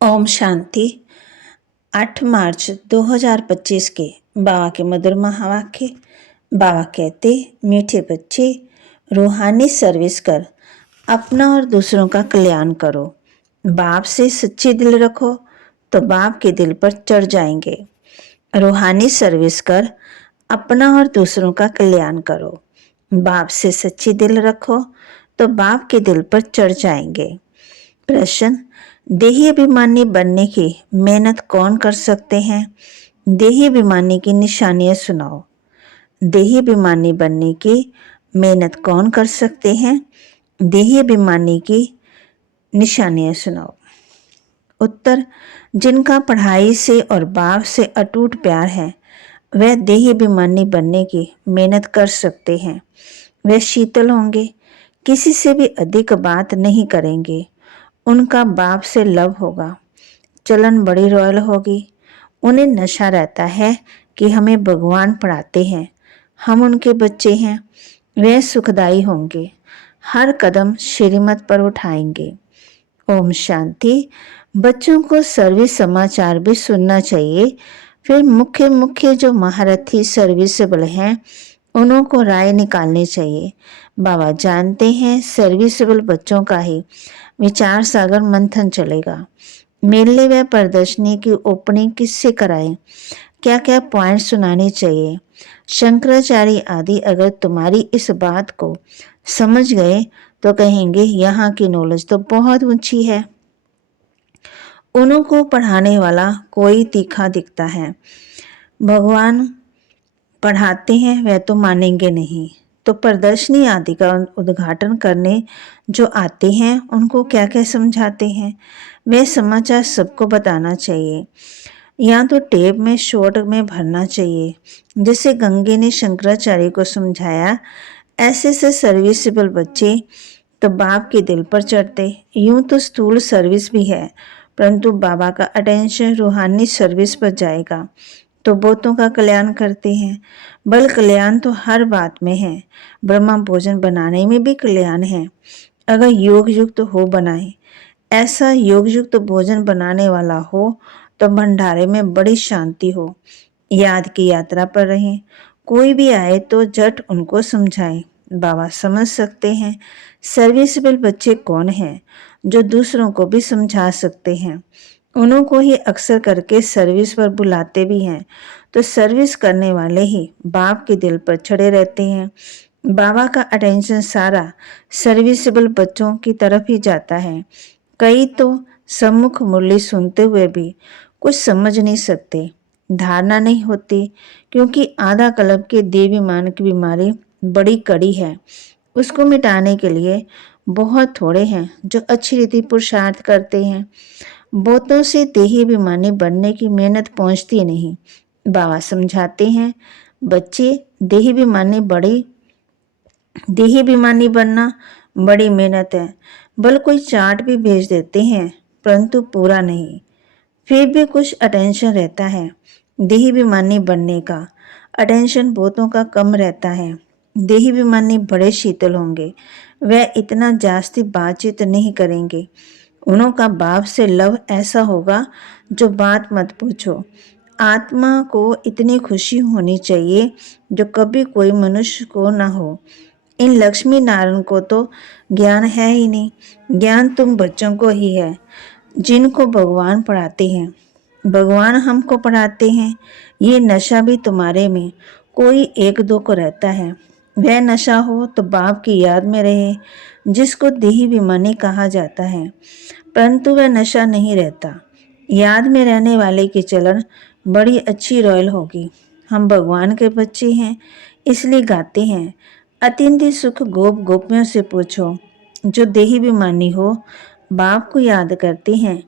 ओम शांति। 8 मार्च 2025 के बाबा के मधुर महावाक्य। बाबा कहते, मीठे बच्चे, रूहानी सर्विस कर अपना और दूसरों का कल्याण करो। बाप से सच्ची दिल रखो तो बाप के दिल पर चढ़ जाएंगे। रूहानी सर्विस कर अपना और दूसरों का कल्याण करो। बाप से सच्ची दिल रखो तो बाप के दिल पर चढ़ जाएंगे। प्रश्न, देही अभिमानी बनने की मेहनत कौन कर सकते हैं? देही अभिमानी की निशानियां सुनाओ। देही अभिमानी बनने की मेहनत कौन कर सकते हैं? देही अभिमानी की निशानियां सुनाओ। उत्तर, जिनका पढ़ाई से और बाप से अटूट प्यार है वह देही अभिमानी बनने की मेहनत कर सकते हैं। वह शीतल होंगे, किसी से भी अधिक बात नहीं करेंगे। उनका बाप से लव होगा, चलन बड़ी रॉयल होगी। उन्हें नशा रहता है कि हमें भगवान पढ़ाते हैं, हम उनके बच्चे हैं। वे सुखदाई होंगे, हर कदम श्रीमत पर उठाएंगे। ओम शांति। बच्चों को सर्विस समाचार भी सुनना चाहिए। फिर मुख्य जो महारथी सर्विसेबल हैं उन्हों को राय निकालनी चाहिए। बाबा जानते हैं सर्विसेबल बच्चों का ही विचार सागर मंथन चलेगा। मेले व प्रदर्शनी की ओपनिंग किससे कराएं? क्या क्या पॉइंट सुनाने चाहिए? शंकराचार्य आदि अगर तुम्हारी इस बात को समझ गए तो कहेंगे यहाँ की नॉलेज तो बहुत ऊंची है। उनको पढ़ाने वाला कोई तीखा दिखता है। भगवान पढ़ाते हैं वह तो मानेंगे नहीं, तो प्रदर्शनी आदि का उद्घाटन करने जो आते हैं उनको क्या क्या समझाते हैं? वे समाचार सबको बताना चाहिए, या तो टेप में शॉर्ट में भरना चाहिए। जैसे गंगे ने शंकराचार्य को समझाया, ऐसे से सर्विसेबल बच्चे तो बाप के दिल पर चढ़ते। यूं तो स्थूल सर्विस भी है, परंतु बाबा का अटेंशन रूहानी सर्विस पर जाएगा तो बहुतों का कल्याण करते हैं। बल कल्याण तो हर बात में है। ब्रह्मा भोजन बनाने में भी कल्याण है। अगर योग युक्त हो बनाए, ऐसा योग युक्त भोजन बनाने वाला हो तो भंडारे में बड़ी शांति हो। याद की यात्रा पर रहें, कोई भी आए तो झट उनको समझाएं। बाबा समझ सकते हैं सर्विसेबल बच्चे कौन हैं, जो दूसरों को भी समझा सकते हैं। उन्हों को ही अक्सर करके सर्विस पर बुलाते भी हैं, तो सर्विस करने वाले ही बाप के दिल पर चढ़े रहते हैं। बाबा का अटेंशन सारा सर्विसेबल बच्चों की तरफ ही जाता है। कई तो सम्मुख मुरली सुनते हुए भी कुछ समझ नहीं सकते, धारणा नहीं होती, क्योंकि आधा कल्प के देवीमान की बीमारी बड़ी कड़ी है। उसको मिटाने के लिए बहुत थोड़े हैं जो अच्छी रीति पुरुषार्थ करते हैं। बहुतों से देही अभिमानी बनने की मेहनत पहुंचती नहीं। बाबा समझाते हैं, बच्चे देही अभिमानी बनना बड़ी मेहनत है। बल कोई चार्ट भी भेज देते हैं, परंतु पूरा नहीं। फिर भी कुछ अटेंशन रहता है। देही अभिमानी बनने का अटेंशन बहुतों का कम रहता है। देही अभिमानी बड़े शीतल होंगे, वह इतना जास्ती बातचीत नहीं करेंगे। उन्हों का बाप से लव ऐसा होगा जो बात मत पूछो। आत्मा को इतनी खुशी होनी चाहिए जो कभी कोई मनुष्य को ना हो। इन लक्ष्मी नारायण को तो ज्ञान है ही नहीं। ज्ञान तुम बच्चों को ही है जिनको भगवान पढ़ाते हैं। भगवान हमको पढ़ाते हैं। ये नशा भी तुम्हारे में कोई एक दो को रहता है। वह नशा हो तो बाप की याद में रहे, जिसको देही अभिमानी कहा जाता है, परंतु वह नशा नहीं रहता। याद में रहने वाले की चलन बड़ी अच्छी रॉयल होगी। हम भगवान के बच्चे हैं इसलिए गाते हैं, अत्यंत सुख गोप गोपियों से पूछो। जो देही अभिमानी हो बाप को याद करते हैं,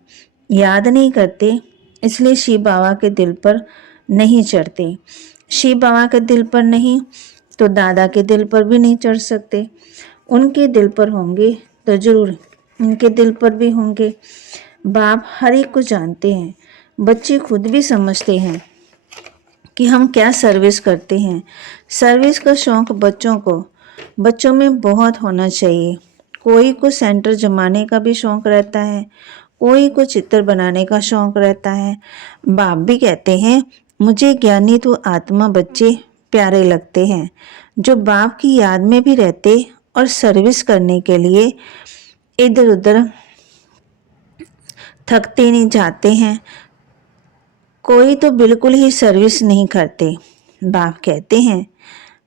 याद नहीं करते इसलिए शिव बाबा के दिल पर नहीं चढ़ते। शिव बाबा के दिल पर नहीं तो दादा के दिल पर भी नहीं चढ़ सकते। उनके दिल पर होंगे तो जरूर उनके दिल पर भी होंगे। बाप हर एक को जानते हैं। बच्चे खुद भी समझते हैं कि हम क्या सर्विस करते हैं। सर्विस का शौक बच्चों में बहुत होना चाहिए। कोई को सेंटर जमाने का भी शौक रहता है, कोई को चित्र बनाने का शौक रहता है। बाप भी कहते हैं, मुझे ज्ञानी तो आत्मा बच्चे प्यारे लगते हैं, जो बाप की याद में भी रहते और सर्विस करने के लिए इधर उधर थकते नहीं जाते हैं। कोई तो बिल्कुल ही सर्विस नहीं करते। बाप कहते हैं,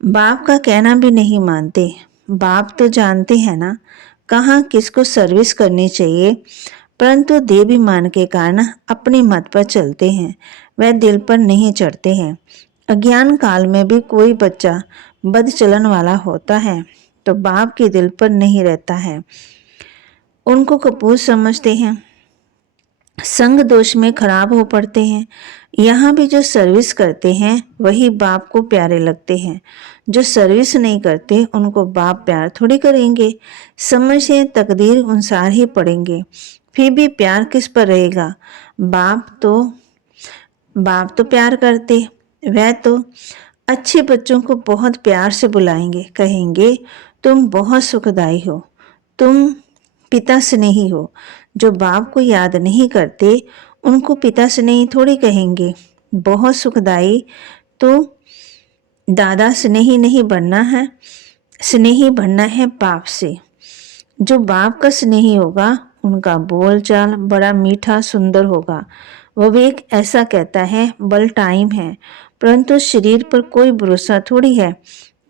बाप का कहना भी नहीं मानते। बाप तो जानते हैं ना कहाँ किसको सर्विस करनी चाहिए, परंतु देहाभिमान के कारण अपनी मत पर चलते हैं, वह दिल पर नहीं चढ़ते हैं। अज्ञान काल में भी कोई बच्चा बद चलन वाला होता है तो बाप के दिल पर नहीं रहता है, उनको कपूर समझते हैं, संग दोष में खराब हो पड़ते हैं। यहाँ भी जो सर्विस करते हैं वही बाप को प्यारे लगते हैं, जो सर्विस नहीं करते उनको बाप प्यार थोड़ी करेंगे। समझे तकदीर अनुसार ही पड़ेंगे, फिर भी प्यार किस पर रहेगा। बाप तो प्यार करते, वह तो अच्छे बच्चों को बहुत प्यार से बुलाएंगे, कहेंगे तुम बहुत सुखदाई हो, तुम पिता स्नेही हो। जो बाप को याद नहीं करते उनको पिता स्नेही थोड़ी कहेंगे। बहुत सुखदाई तो दादा स्नेही नहीं बनना है, स्नेही बनना है बाप से। जो बाप का स्नेही होगा उनका बोलचाल बड़ा मीठा सुंदर होगा। विवेक ऐसा कहता है, बल टाइम है, परंतु शरीर पर कोई भरोसा थोड़ी है।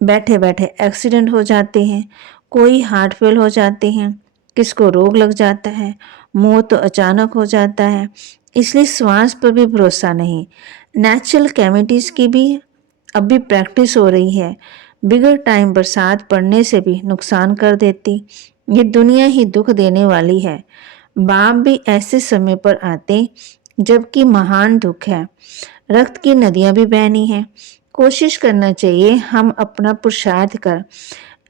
बैठे बैठे एक्सीडेंट हो जाते हैं, कोई हार्ट फेल हो जाते हैं, किसको रोग लग जाता है, मौत तो अचानक हो जाता है। इसलिए श्वास पर भी भरोसा नहीं। नेचुरल कैविटीज की भी अभी प्रैक्टिस हो रही है, बिगड़ टाइम बरसात पड़ने से भी नुकसान कर देती। ये दुनिया ही दुख देने वाली है। बाप भी ऐसे समय पर आते जबकि महान दुख है, रक्त की नदियां भी बहनी हैं। कोशिश करना चाहिए हम अपना पुरुषार्थ कर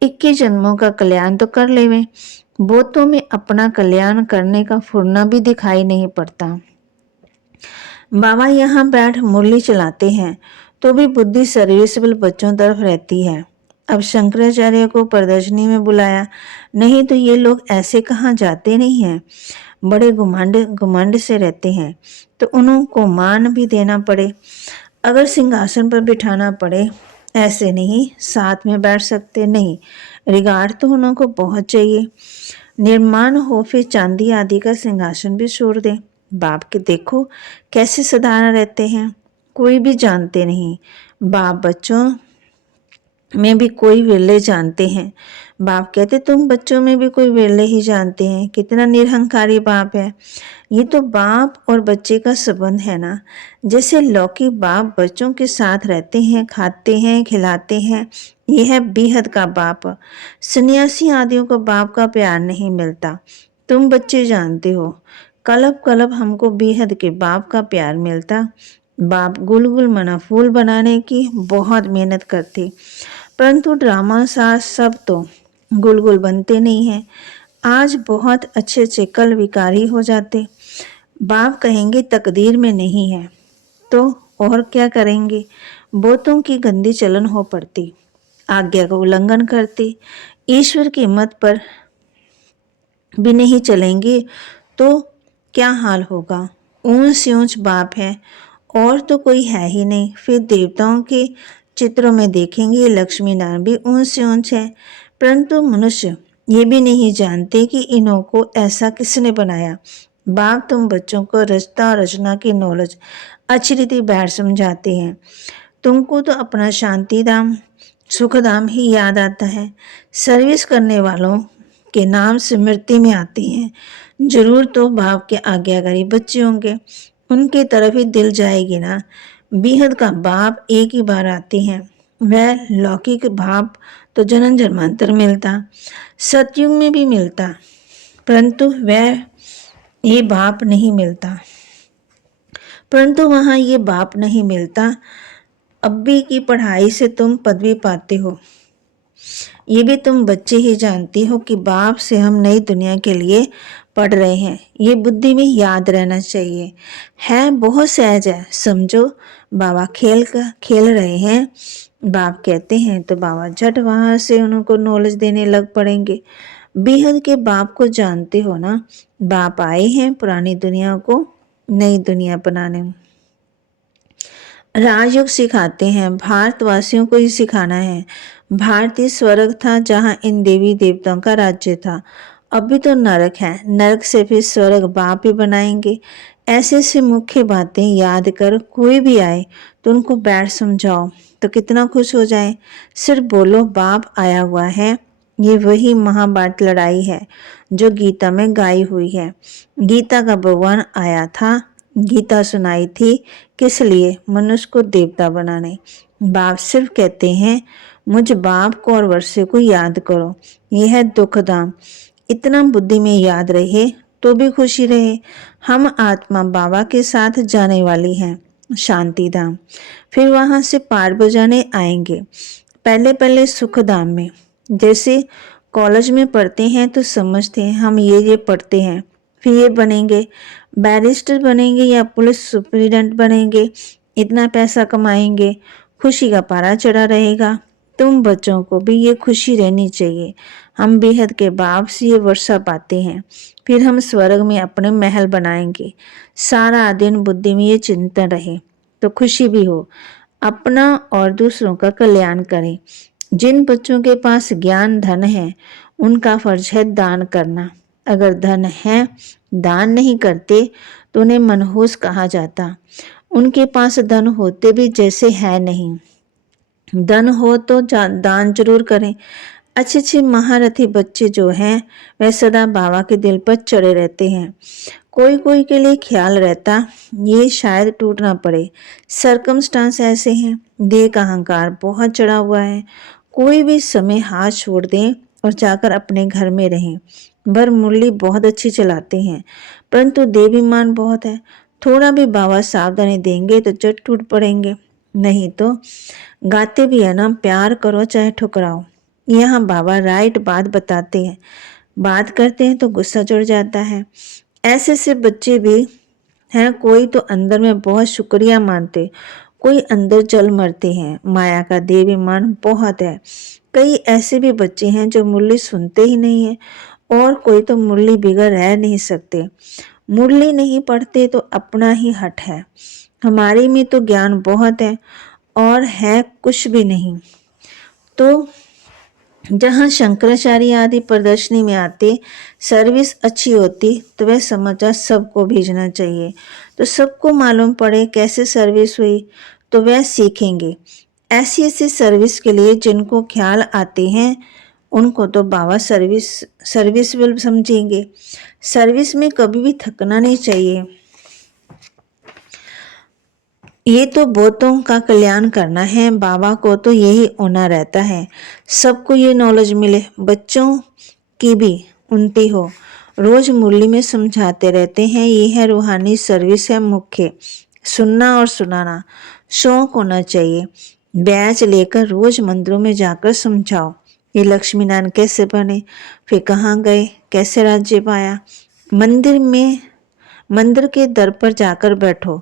21 जन्मों का कल्याण तो कर लेवें। बहुतों में अपना कल्याण करने का फुरना भी दिखाई नहीं पड़ता। बाबा यहाँ बैठ मुरली चलाते हैं तो भी बुद्धि सर्विसेबल बच्चों तरफ रहती है। अब शंकराचार्य को प्रदर्शनी में बुलाया, नहीं तो ये लोग ऐसे कहाँ जाते नहीं हैं। बड़े घुमंड से रहते हैं तो उनको मान भी देना पड़े। अगर सिंहासन पर बिठाना पड़े, ऐसे नहीं साथ में बैठ सकते, नहीं, रिगार्ड तो उनको बहुत चाहिए। निर्माण हो फिर चांदी आदि का सिंहासन भी छोड़ दें। बाप के देखो कैसे साधारण रहते हैं, कोई भी जानते नहीं। बाप बच्चों में भी कोई विरले जानते हैं। बाप कहते तुम बच्चों में भी कोई विरले ही जानते हैं। कितना निरहंकारी बाप है। ये तो बाप और बच्चे का संबंध है ना। जैसे लौकिक बाप बच्चों के साथ रहते हैं, खाते हैं, खिलाते हैं, ये है बेहद का बाप। सन्यासी आदियों को बाप का प्यार नहीं मिलता। तुम बच्चे जानते हो, कलब कलब हमको बेहद के बाप का प्यार मिलता। बाप गुलगुल मना फूल बनाने की बहुत मेहनत करते, परंतु ड्रामा सास सब तो गुलगुल बनते नहीं हैं। आज बहुत अच्छे अच्छे कल विकारी हो जाते। बाप कहेंगे तकदीर में नहीं है तो और क्या करेंगे। बहुतों की गंदी चलन हो पड़ती, आज्ञा का उल्लंघन करते, ईश्वर की मत पर भी नहीं चलेंगे तो क्या हाल होगा। ऊंच ऊंच बाप है और तो कोई है ही नहीं। फिर देवताओं के चित्रों में देखेंगे लक्ष्मी नारायण भी ऊंच से ऊंच है, परंतु मनुष्य ये भी नहीं जानते कि इन्हों को ऐसा किसने बनाया। बाप तुम बच्चों को रचता और रचना की नॉलेज अच्छी रीति बैठ समझाते हैं। तुमको तो अपना शांति धाम सुख धाम ही याद आता है। सर्विस करने वालों के नाम स्मृति में आते हैं। जरूर तो बाप के आज्ञाकारी बच्चे होंगे, उनके तरफ ही दिल जाएगी ना। बेहद का बाप एक ही बार आते हैं। वह लौकिक बाप तो जन्म जन्मांतर मिलता, सतयुग में भी मिलता, परंतु वह ये बाप नहीं मिलता। परंतु वहाँ ये बाप नहीं मिलता। अब्बी की पढ़ाई से तुम पदवी पाते हो, ये भी तुम बच्चे ही जानती हो कि बाप से हम नई दुनिया के लिए पढ़ रहे हैं। ये बुद्धि में याद रहना चाहिए। है बहुत सहज है, समझो बाबा खेल रहे हैं। बाप कहते हैं तो बाबा झट वहाँ से उनको नॉलेज देने लग पड़ेंगे। बेहद के बाप को जानते हो ना, बाप आए हैं पुरानी दुनिया को नई दुनिया बनाने। राजयोग सिखाते हैं, भारतवासियों को ही सिखाना है। भारतीय स्वर्ग था जहाँ इन देवी देवताओं का राज्य था, अभी तो नरक है, नरक से फिर स्वर्ग बाप ही बनाएंगे। ऐसे से मुख्य बातें याद कर, कोई भी आए तो उनको बैठ समझाओ तो कितना खुश हो जाए। सिर्फ बोलो बाप आया हुआ है। ये वही महाभारत लड़ाई है जो गीता में गाई हुई है। गीता का भगवान आया था, गीता सुनाई थी, किस लिए? मनुष्य को देवता बनाने। बाप सिर्फ कहते हैं मुझ बाप को और वर्षे को याद करो, यह है दुख धाम। इतना बुद्धि में याद रहे तो भी खुशी रहे। हम आत्मा बाबा के साथ जाने वाली हैं शांति धाम, फिर वहां से पार बजाने आएंगे। पहले पहले सुख धाम में, जैसे कॉलेज में पढ़ते हैं तो समझते हैं हम ये पढ़ते हैं, फिर ये बनेंगे, बैरिस्टर बनेंगे या पुलिस सुपरिटेंडेंट बनेंगे, इतना पैसा कमाएंगे, खुशी का पारा चढ़ा रहेगा। तुम बच्चों को भी ये खुशी रहनी चाहिए। हम बेहद के बाप से ये वर्षा पाते हैं, फिर हम स्वर्ग में अपने महल बनाएंगे। सारा दिन बुद्धि में ये चिंतन रहे तो खुशी भी हो, अपना और दूसरों का कल्याण करें। जिन बच्चों के पास ज्ञान धन है उनका फर्ज है दान करना। अगर धन है, दान नहीं करते तो उन्हें मनहूस कहा जाता। उनके पास धन होते भी जैसे है नहीं। धन हो तो दान जरूर करें। अच्छे अच्छे महारथी बच्चे जो हैं वह सदा बाबा के दिल पर चढ़े रहते हैं। कोई कोई के लिए ख्याल रहता ये शायद टूट ना पड़े। सरकमस्टांस ऐसे हैं, देह का अहंकार बहुत चढ़ा हुआ है। कोई भी समय हाथ छोड़ दें और जाकर अपने घर में रहें। भर मुरली बहुत अच्छी चलाते हैं, परंतु देवीमान बहुत है। थोड़ा भी बाबा सावधानी देंगे तो चट टूट पड़ेंगे। नहीं तो गाते भी है ना, प्यार करो चाहे ठुकराओ। यहाँ बाबा राइट बात बताते हैं, बात करते हैं तो गुस्सा चढ़ जाता है। ऐसे से बच्चे भी हैं, कोई तो अंदर में बहुत शुक्रिया मानते, कोई अंदर जल मरते हैं। माया का देवीमान बहुत है। कई ऐसे भी बच्चे हैं जो मुरली सुनते ही नहीं है, और कोई तो मुरली बिगड़ रह नहीं सकते। मुरली नहीं पढ़ते तो अपना ही हट है। हमारे में तो ज्ञान बहुत है और है कुछ भी नहीं। तो जहाँ शंकराचार्य आदि प्रदर्शनी में आते, सर्विस अच्छी होती तो वह समाचार सबको भेजना चाहिए, तो सबको मालूम पड़े कैसे सर्विस हुई, तो वह सीखेंगे। ऐसी ऐसी सर्विस के लिए जिनको ख्याल आते हैं उनको तो बाबा सर्विस विल समझेंगे। सर्विस में कभी भी थकना नहीं चाहिए। ये तो बहुतों का कल्याण करना है, बाबा को तो यही होना रहता है, सबको ये नॉलेज मिले, बच्चों की भी उन्नति हो। रोज मुरली में समझाते रहते हैं, ये है रूहानी सर्विस है मुख्य, सुनना और सुनाना। शौक होना चाहिए, बैच लेकर रोज मंदिरों में जाकर समझाओ ये लक्ष्मी नारायण कैसे बने, फिर कहाँ गए, कैसे राज्य पाया। मंदिर के दर पर जाकर बैठो,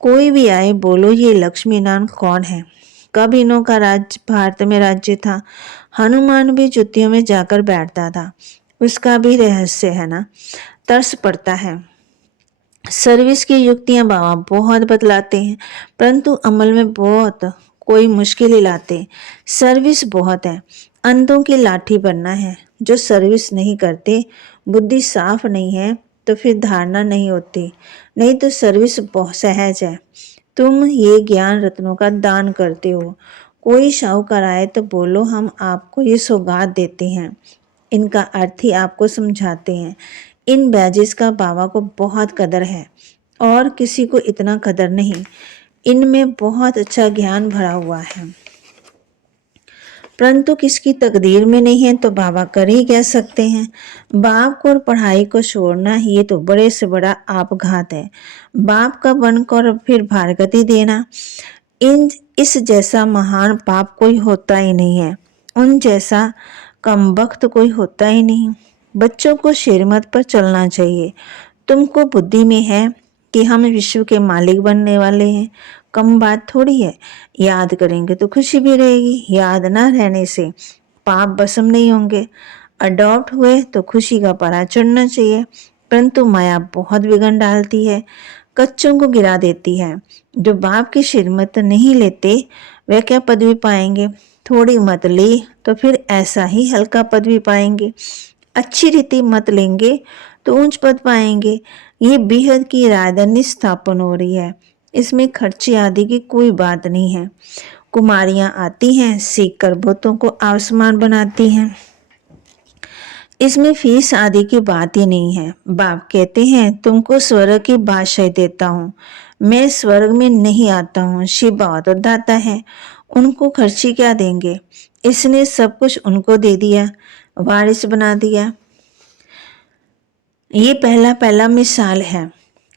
कोई भी आए बोलो ये लक्ष्मी नारायण कौन है, कब इन्हों का राज्य भारत में राज्य था। हनुमान भी जुतियों में जाकर बैठता था, उसका भी रहस्य है ना, तरस पड़ता है। सर्विस की युक्तियां बाबा बहुत बतलाते हैं, परंतु अमल में बहुत कोई मुश्किल ही लाते। सर्विस बहुत है, अंधों की लाठी बनना है। जो सर्विस नहीं करते, बुद्धि साफ नहीं है तो फिर धारणा नहीं होती, नहीं तो सर्विस बहुत सहज है। तुम ये ज्ञान रत्नों का दान करते हो। कोई शाहूकार आए तो बोलो हम आपको ये सौगात देते हैं, इनका अर्थ ही आपको समझाते हैं। इन बैजेस का बाबा को बहुत कदर है और किसी को इतना कदर नहीं। इनमें बहुत अच्छा ज्ञान भरा हुआ है, परंतु किसकी तकदीर में नहीं है तो बाबा कर ही कह सकते हैं। बाप को और पढ़ाई को छोड़ना ये तो बड़े से बड़ा आपघात है। बाप का बनकर फिर भारगति देना, इस जैसा महान पाप कोई होता ही नहीं है, उन जैसा कमबख्त कोई होता ही नहीं। बच्चों को शेरमत पर चलना चाहिए। तुमको बुद्धि में है कि हम विश्व के मालिक बनने वाले हैं, कम बात थोड़ी है। याद करेंगे तो खुशी भी रहेगी, याद ना रहने से पाप भस्म नहीं होंगे। अडॉप्ट हुए तो खुशी का पराग चढ़ना चाहिए, परंतु माया बहुत बिगड़ डालती है, कच्चों को गिरा देती है। जो बाप की श्रीमत नहीं लेते वे क्या पदवी पाएंगे? थोड़ी मत ले तो फिर ऐसा ही हल्का पदवी पाएंगे। अच्छी रीति मत लेंगे तो ऊंच पद पाएंगे। ये बेहद की राजधानी स्थापन हो रही है, इसमें खर्चे आदि की कोई बात नहीं है। कुमारियां आती हैं, सीख कर भूतों को आसमान बनाती हैं, इसमें फीस आदि की बात ही नहीं है। बाप कहते हैं तुमको स्वर्ग की बादशाही देता हूँ, मैं स्वर्ग में नहीं आता हूँ। शिव बाबा तो दाता है, उनको खर्ची क्या देंगे? इसने सब कुछ उनको दे दिया, वारिस बना दिया। ये पहला मिसाल है।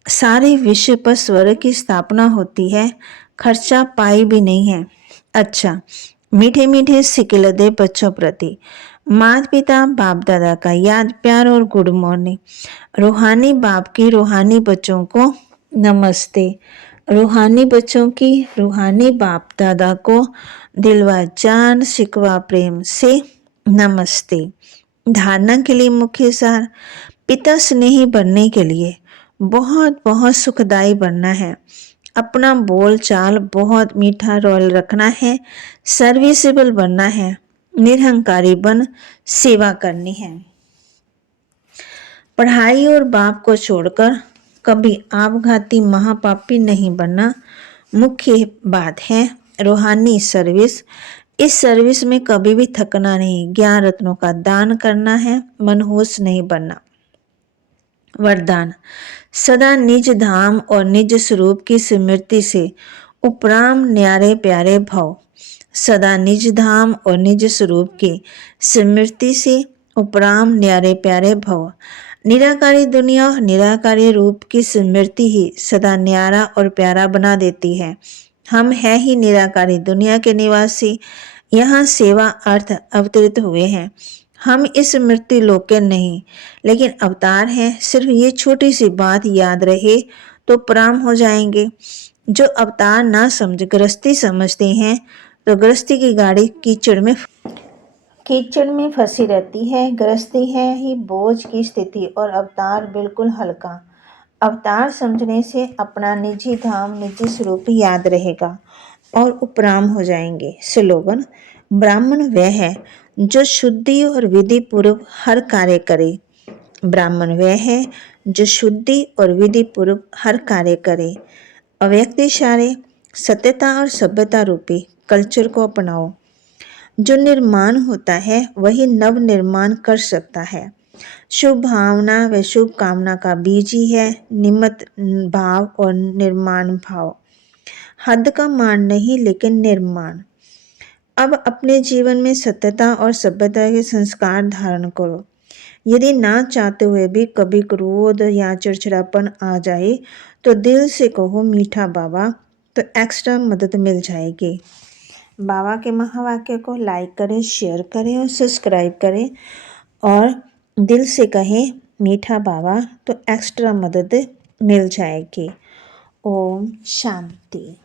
सारे विश्व पर स्वर्ग की स्थापना होती है, खर्चा पाई भी नहीं है। अच्छा, मीठे मीठे सिकिलदे बच्चों प्रति माता पिता बाप दादा का याद प्यार और गुड मॉर्निंग। रूहानी बाप की रूहानी बच्चों को नमस्ते। रूहानी बच्चों की रूहानी बाप दादा को दिलवा जान शिकवा प्रेम से नमस्ते। धारणा के लिए मुख्य सार, पिता स्नेही बनने के लिए बहुत बहुत सुखदाई बनना है। अपना बोल चाल बहुत मीठा रोल रखना है, सर्विसेबल बनना है, निरहंकारी बन सेवा करनी है। पढ़ाई और बाप को छोड़कर कभी आपघाती महापापी नहीं बनना मुख्य बात है। रूहानी सर्विस, इस सर्विस में कभी भी थकना नहीं, ज्ञान रत्नों का दान करना है, मनहूस नहीं बनना। वरदान, सदा निज धाम और निज स्वरूप की स्मृति से उपराम न्यारे प्यारे भव। सदा निज धाम और निज स्वरूप की स्मृति से उपराम न्यारे प्यारे भव। निराकारी दुनिया और निराकारी रूप की स्मृति ही सदा न्यारा और प्यारा बना देती है। हम है ही निराकारी दुनिया के निवासी, यहाँ सेवा अर्थ अवतरित हुए हैं। हम इस मृत्यु लोक के नहीं, लेकिन अवतार हैं। सिर्फ ये छोटी सी बात याद रहे तो प्राम हो जाएंगे। जो अवतार ना समझ गृहस्थी समझते हैं तो गृहस्थी की गाड़ी कीचड़ में फंसी रहती है। गृहस्थी है ही बोझ की स्थिति और अवतार बिल्कुल हल्का। अवतार समझने से अपना निजी धाम निजी स्वरूप याद रहेगा और उपराम हो जाएंगे। स्लोगन, ब्राह्मण वह है जो शुद्धि और विधि पूर्वक हर कार्य करे। ब्राह्मण वह है जो शुद्धि और विधि पूर्वक हर कार्य करे। अव्यक्त इशारे, सत्यता और सभ्यता रूपी कल्चर को अपनाओ। जो निर्माण होता है वही नव निर्माण कर सकता है। शुभ भावना व शुभ कामना का बीज ही है निमित्त भाव और निर्माण भाव। हद का मान नहीं, लेकिन निर्माण। अब अपने जीवन में सत्यता और सभ्यता के संस्कार धारण करो। यदि ना चाहते हुए भी कभी क्रोध या चिड़चिड़ापन आ जाए तो दिल से कहो मीठा बाबा, तो एक्स्ट्रा मदद मिल जाएगी। बाबा के महावाक्य को लाइक करें, शेयर करें और सब्सक्राइब करें और दिल से कहें मीठा बाबा, तो एक्स्ट्रा मदद मिल जाएगी। ओम शांति।